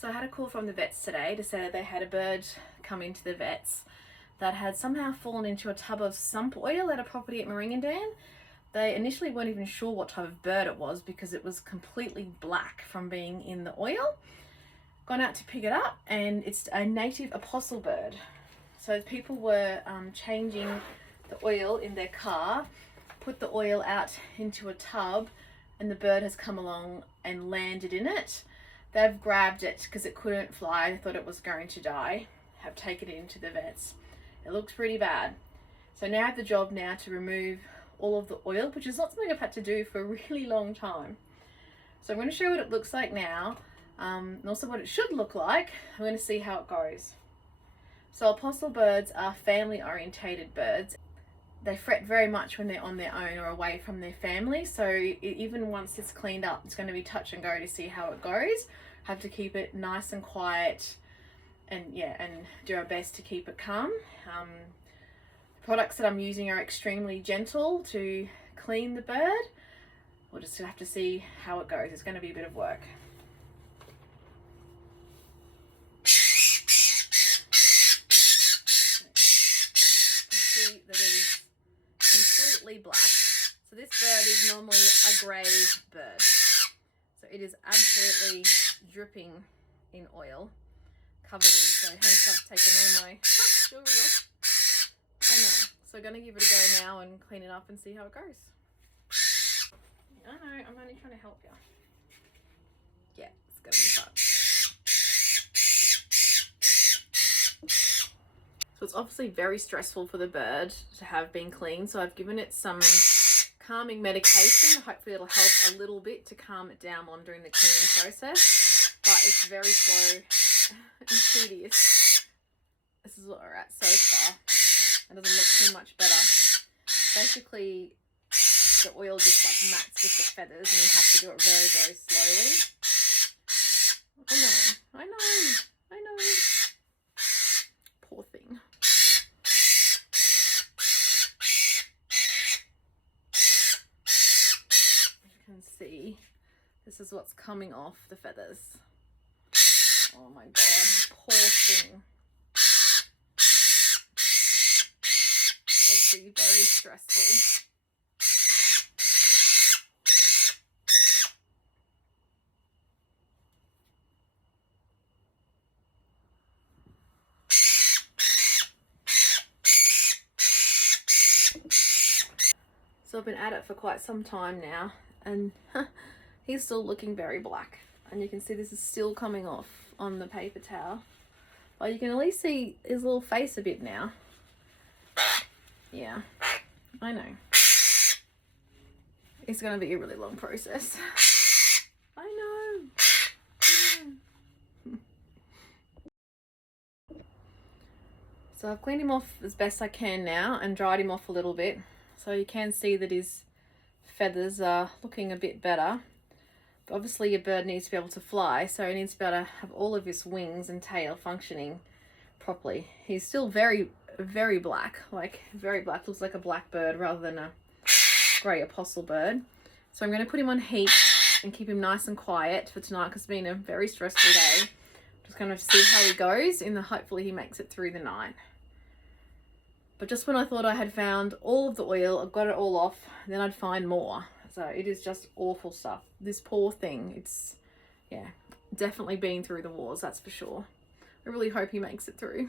So I had a call from the vets today to say that they had a bird come into the vets that had somehow fallen into a tub of sump oil at a property at Meringham. They initially weren't even sure what type of bird it was because it was completely black from being in the oil. Gone out to pick it up and it's a native apostle bird. So people were changing the oil in their car, put the oil out into a tub, and the bird has come along and landed in it. They've grabbed it because it couldn't fly. They thought it was going to die. Have taken it into the vets. It looks pretty bad. So now I have the job now to remove all of the oil, which is not something I've had to do for a really long time. So I'm going to show you what it looks like now, and also what it should look like. I'm going to see how it goes. So apostle birds are family orientated birds. They fret very much when they're on their own or away from their family. So even once it's cleaned up, it's going to be touch and go to see how it goes. Have to keep it nice and quiet and do our best to keep it calm. The products that I'm using are extremely gentle to clean the bird. We'll just have to see how it goes. It's going to be a bit of work. Black. So this bird is normally a grey bird. So it is absolutely dripping in oil, covered in. So hence I've taken all my jewelry off. I know. So I'm going to give it a go now and clean it up and see how it goes. I know, I'm only trying to help you. Yeah, it's going to be fun. So it's obviously very stressful for the bird to have been cleaned. So I've given it some calming medication. Hopefully it'll help a little bit to calm it down while I'm doing the cleaning process. But it's very slow and tedious. This is what we're at so far. It doesn't look too much better. Basically, the oil just like mats with the feathers and you have to do it very, very slowly. I know. Poor thing. See, this is what's coming off the feathers. Oh my god, poor thing. It's obviously very stressful. So I've been at it for quite some time now, and he's still looking very black, and you can see this is still coming off on the paper towel, but you can at least see his little face a bit now. Yeah, I know. It's going to be a really long process. I know. So I've cleaned him off as best I can now and dried him off a little bit, so you can see that his feathers are looking a bit better. But obviously your bird needs to be able to fly, so he needs to be able to have all of his wings and tail functioning properly. He's still very, very black, like very black. Looks like a black bird rather than a grey apostle bird. So I'm going to put him on heat and keep him nice and quiet for tonight because it's been a very stressful day. Just kind of see how he goes and hopefully he makes it through the night. But just when I thought I had found all of the oil, I've got it all off, then I'd find more. So it is just awful stuff. This poor thing, it's, yeah, definitely been through the wars, that's for sure. I really hope he makes it through.